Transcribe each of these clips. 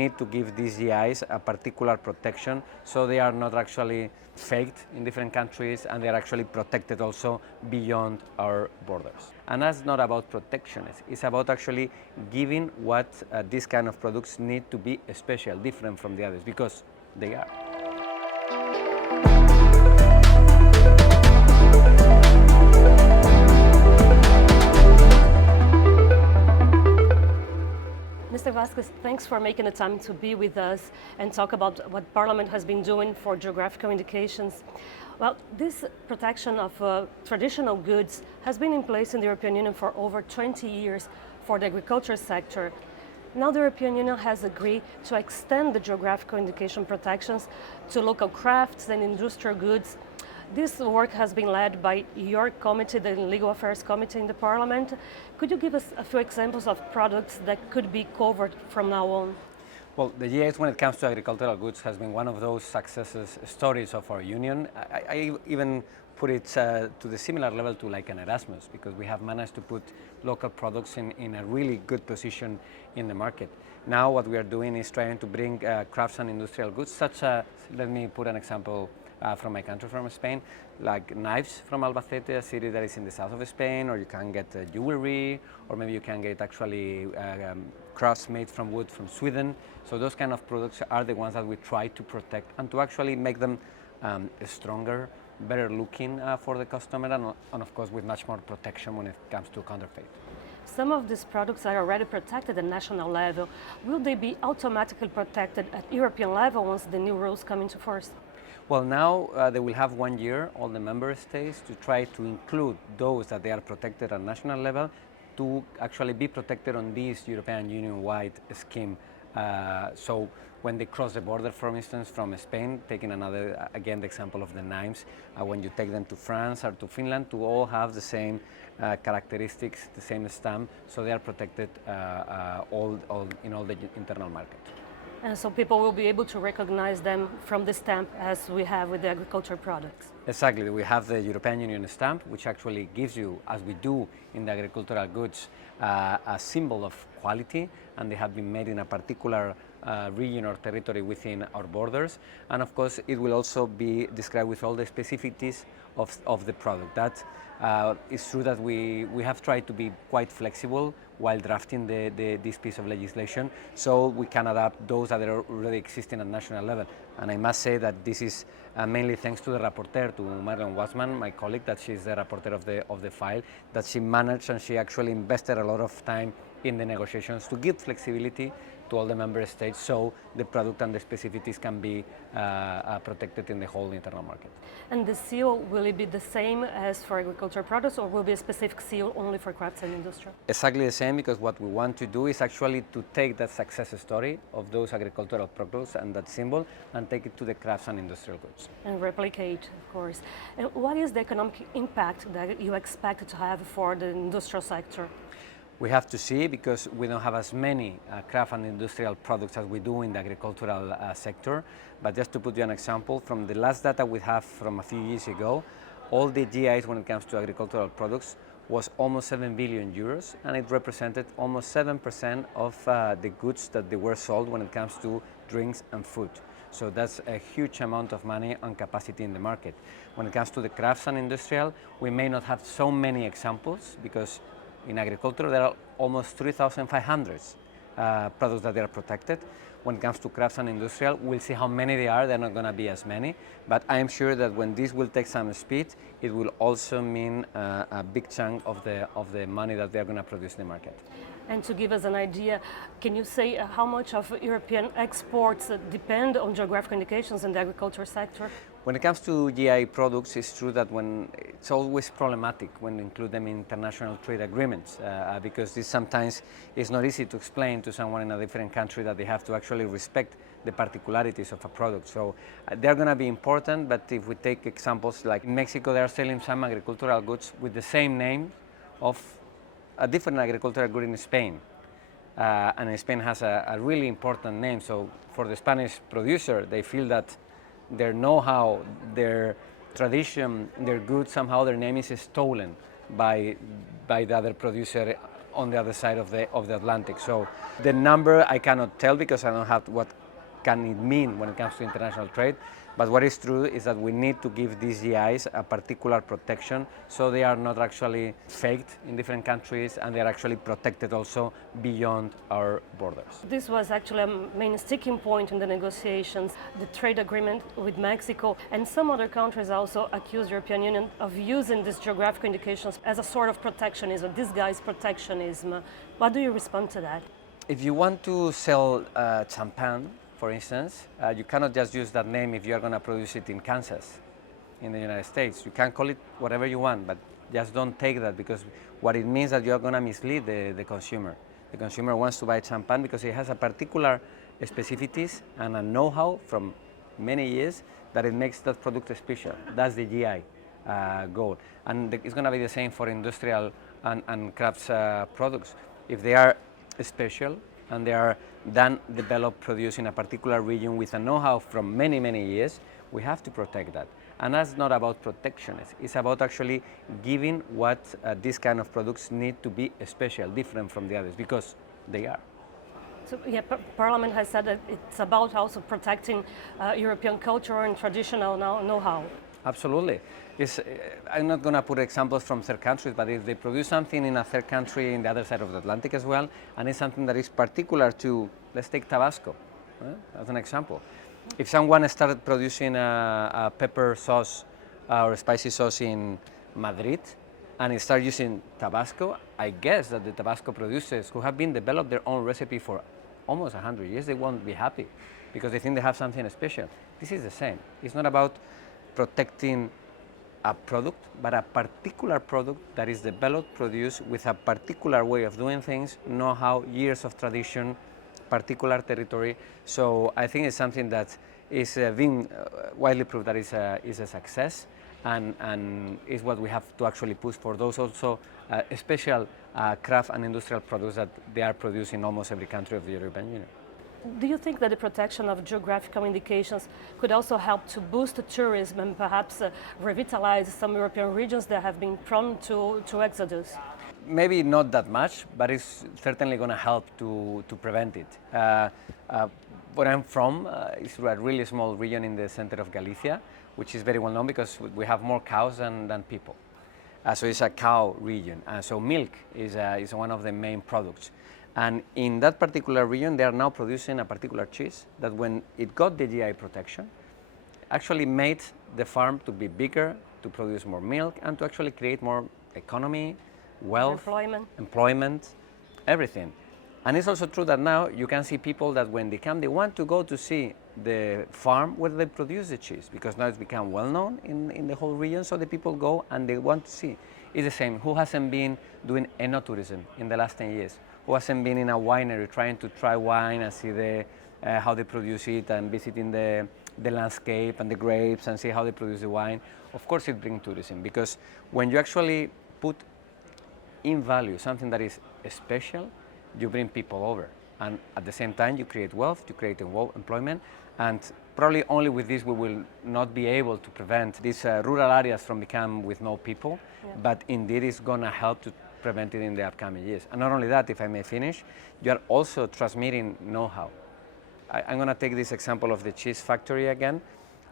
need to give these GIs a particular protection so they are not actually faked in different countries and they are actually protected also beyond our borders. And that's not about protection, it's about actually giving what these kind of products need to be special, different from the others, because they are. Mr. Vázquez, thanks for making the time to be with us and talk about what Parliament has been doing for geographical indications. Well, this protection of traditional goods has been in place in the European Union for over 20 years for the agriculture sector. Now the European Union has agreed to extend the geographical indication protections to local crafts and industrial goods. This work has been led by your committee, the Legal Affairs Committee in the Parliament. Could you give us a few examples of products that could be covered from now on? Well, the GIs when it comes to agricultural goods has been one of those success stories of our union. I even put it to the similar level to like an Erasmus, because we have managed to put local products in a really good position in the market. Now what we are doing is trying to bring crafts and industrial goods, such as, let me put an example from my country, from Spain, like knives from Albacete, a city that is in the south of Spain, or you can get jewelry, or maybe you can get actually crafts made from wood from Sweden. So those kind of products are the ones that we try to protect and to actually make them stronger, better looking for the customer, and of course with much more protection when it comes to counterfeit. Some of these products are already protected at national level. Will they be automatically protected at European level once the new rules come into force? Well, now they will have 1 year, all the member states, to try to include those that they are protected at national level to actually be protected on this European Union-wide scheme. So when they cross the border, for instance, from Spain, taking another, again, the example of the knives, when you take them to France or to Finland, to all have the same characteristics, the same stamp, so they are protected in all the internal market. And so people will be able to recognize them from the stamp as we have with the agricultural products. Exactly, we have the European Union stamp, which actually gives you, as we do in the agricultural goods, a symbol of quality, and they have been made in a particular region or territory within our borders. And of course, it will also be described with all the specificities of the product. That it's true that we have tried to be quite flexible while drafting this piece of legislation, so we can adapt those that are already existing at national level. And I must say that this is mainly thanks to the rapporteur, to Marion Wassman, my colleague, that she's the rapporteur of the file, that she managed and she actually invested a lot of time in the negotiations to give flexibility to all the member states so the product and the specificities can be protected in the whole internal market. And the seal, will it be the same as for agricultural products, or will it be a specific seal only for crafts and industry? Exactly the same, because what we want to do is actually to take that success story of those agricultural products and that symbol and take it to the crafts and industrial goods. And replicate, of course. And what is the economic impact that you expect to have for the industrial sector? We have to see, because we don't have as many craft and industrial products as we do in the agricultural sector. But just to put you an example, from the last data we have from a few years ago, all the GIs when it comes to agricultural products was almost 7 billion euros, and it represented almost 7% of the goods that they were sold when it comes to drinks and food. So that's a huge amount of money and capacity in the market. When it comes to the crafts and industrial, we may not have so many examples, because in agriculture there are almost 3,500 products that they are protected. When it comes to crafts and industrial, we'll see how many they are. They're not going to be as many, but I am sure that when this will take some speed, it will also mean a big chunk of the money that they're going to produce in the market. And to give us an idea, can you say how much of European exports depend on geographical indications in the agriculture sector? When it comes to GI products, it's true that it's always problematic when you include them in international trade agreements, because this sometimes is not easy to explain to someone in a different country that they have to actually respect the particularities of a product. So they're going to be important, but if we take examples like in Mexico, they are selling some agricultural goods with the same name of a different agricultural good in Spain. And Spain has a really important name, so for the Spanish producer, they feel that their know-how, their tradition, their goods, somehow their name is stolen by the other producer on the other side of the Atlantic. So the number I cannot tell because I don't have what can it mean when it comes to international trade. But what is true is that we need to give these GIs a particular protection so they are not actually faked in different countries and they are actually protected also beyond our borders. This was actually a main sticking point in the negotiations, the trade agreement with Mexico, and some other countries also accuse the European Union of using these geographical indications as a sort of protectionism, disguised protectionism. What do you respond to that? If you want to sell champagne, for instance, you cannot just use that name if you are going to produce it in Kansas, in the United States. You can call it whatever you want, but just don't take that because what it means that you are going to mislead the consumer. The consumer wants to buy champagne because it has a particular specificities and a know-how from many years that it makes that product special. That's the GI goal. And it's going to be the same for industrial and crafts products. If they are special and they are then developed, produced in a particular region with a know-how from many, many years, we have to protect that. And that's not about protectionism. It's about actually giving what these kind of products need to be special, different from the others, because they are. So, yeah, Parliament has said that it's about also protecting European culture and traditional know-how. Absolutely. I'm not going to put examples from third countries, but if they produce something in a third country in the other side of the Atlantic as well, and it's something that is particular to, let's take Tabasco as an example. If someone started producing a pepper sauce or a spicy sauce in Madrid and it started using Tabasco, I guess that the Tabasco producers who have been developed their own recipe for almost 100 years, they won't be happy because they think they have something special. This is the same. It's not about protecting a product, but a particular product that is developed, produced with a particular way of doing things, know-how, years of tradition, particular territory. So I think it's something that is being widely proved that is a success, and is what we have to actually push for those also special craft and industrial products that they are produced in almost every country of the European Union. Do you think that the protection of geographical indications could also help to boost tourism and perhaps revitalize some European regions that have been prone to exodus? Maybe not that much, but it's certainly going to help to prevent it. Where I'm from is a really small region in the center of Galicia, which is very well known because we have more cows than people. So it's a cow region. So milk is one of the main products. And in that particular region, they are now producing a particular cheese that when it got the GI protection, actually made the farm to be bigger, to produce more milk, and to actually create more economy, wealth, employment, everything. And it's also true that now you can see people that when they come, they want to go to see the farm where they produce the cheese, because now it's become well known in the whole region, so the people go and they want to see. It's the same. Who hasn't been doing enotourism in the last 10 years? Who hasn't been in a winery trying to try wine and see how they produce it and visiting the landscape and the grapes and see how they produce the wine? Of course it brings tourism, because when you actually put in value something that is special, you bring people over. And at the same time, you create wealth, you create employment, and probably only with this we will not be able to prevent these rural areas from becoming with no people, but indeed it's going to help to prevent it in the upcoming years. And not only that, if I may finish, you are also transmitting know-how. I'm going to take this example of the cheese factory again.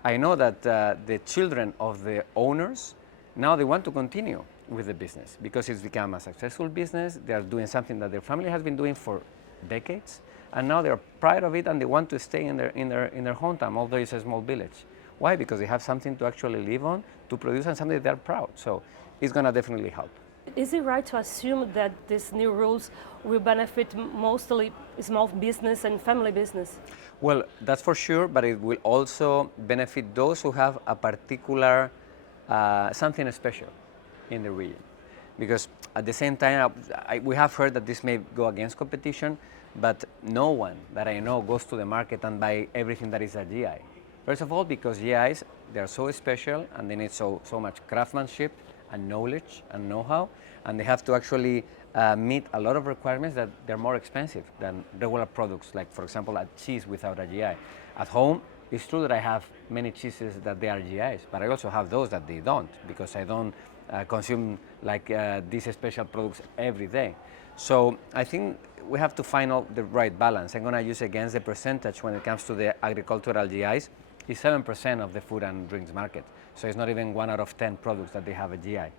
I know that the children of the owners, now they want to continue with the business because it's become a successful business. They are doing something that their family has been doing for decades, and now they're proud of it and they want to stay in their hometown, although it's a small village. Why? Because they have something to actually live on, to produce, and something they're proud. So it's going to definitely help. Is it right to assume that these new rules will benefit mostly small business and family business? Well, that's for sure, but it will also benefit those who have a particular something special in the region. Because at the same time, we have heard that this may go against competition, but no one that I know goes to the market and buy everything that is a GI. First of all, because GIs, they are so special and they need so much craftsmanship and knowledge and know-how, and they have to actually meet a lot of requirements that they're more expensive than regular products, like for example a cheese without a GI. At home, it's true that I have many cheeses that they are GIs, but I also have those that they don't, because I don't consume like these special products every day. So I think we have to find out the right balance. I'm going to use against the percentage when it comes to the agricultural GIs. It's 7% of the food and drinks market. So it's not even 1 out of 10 products that they have a GI.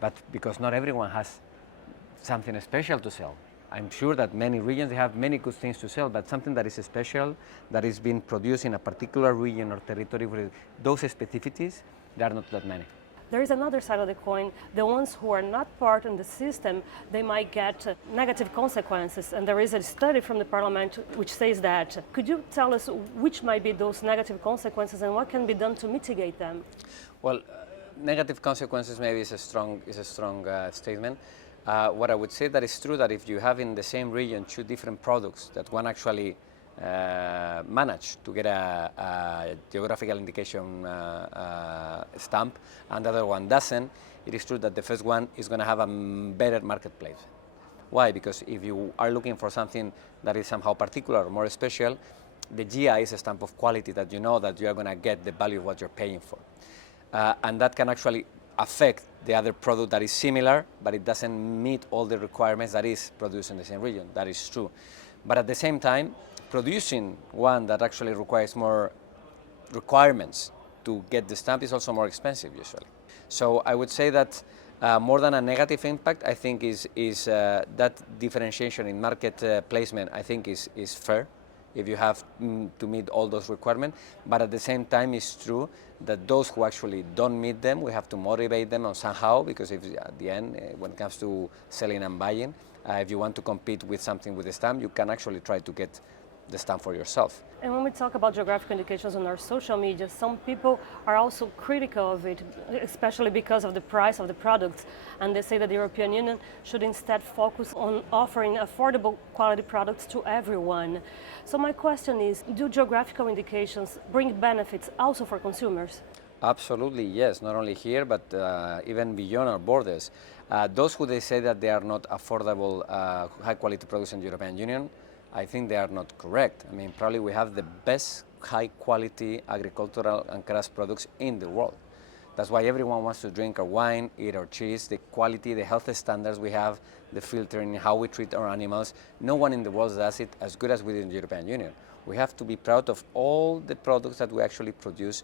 But because not everyone has something special to sell. I'm sure that many regions they have many good things to sell, but something that is special, that is being produced in a particular region or territory with those specificities, there are not that many. There is another side of the coin. The ones who are not part in the system, they might get negative consequences. And there is a study from the Parliament which says that. Could you tell us which might be those negative consequences and what can be done to mitigate them? Well, negative consequences maybe is a strong statement. What I would say that is true that if you have in the same region 2 different products that one actually manage to get a geographical indication stamp and the other one doesn't, it is true that the first one is going to have a better marketplace. Why? Because if you are looking for something that is somehow particular or more special, the GI is a stamp of quality that you know that you are going to get the value of what you're paying for. And that can actually affect the other product that is similar, but it doesn't meet all the requirements that is produced in the same region. That is true. But at the same time, producing one that actually requires more requirements to get the stamp is also more expensive usually. So I would say that more than a negative impact, I think is that differentiation in market placement, I think is fair if you have to meet all those requirements. But at the same time, it's true that those who actually don't meet them, we have to motivate them on somehow, because if at the end, when it comes to selling and buying, if you want to compete with something with a stamp, you can actually try to get the stamp for yourself. And when we talk about geographic indications on our social media, some people are also critical of it, especially because of the price of the products. And they say that the European Union should instead focus on offering affordable quality products to everyone. So my question is, do geographical indications bring benefits also for consumers? Absolutely, yes. Not only here, but even beyond our borders. Those who they say that they are not affordable, high-quality products in the European Union, I think they are not correct. I mean, probably we have the best high-quality agricultural and crafts products in the world. That's why everyone wants to drink our wine, eat our cheese, the quality, the health standards we have, the filtering, how we treat our animals. No one in the world does it as good as we do in the European Union. We have to be proud of all the products that we actually produce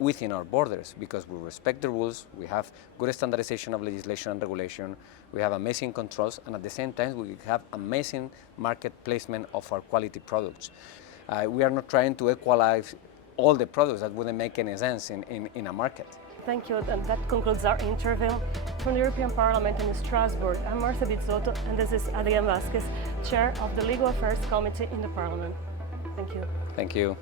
within our borders, because we respect the rules, we have good standardization of legislation and regulation, we have amazing controls, and at the same time we have amazing market placement of our quality products. We are not trying to equalize all the products. That wouldn't make any sense in a market. Thank you, and that concludes our interview. From the European Parliament in Strasbourg, I'm Marta Bizzotto, and this is Adrián Vázquez, Chair of the Legal Affairs Committee in the Parliament. Thank you. Thank you.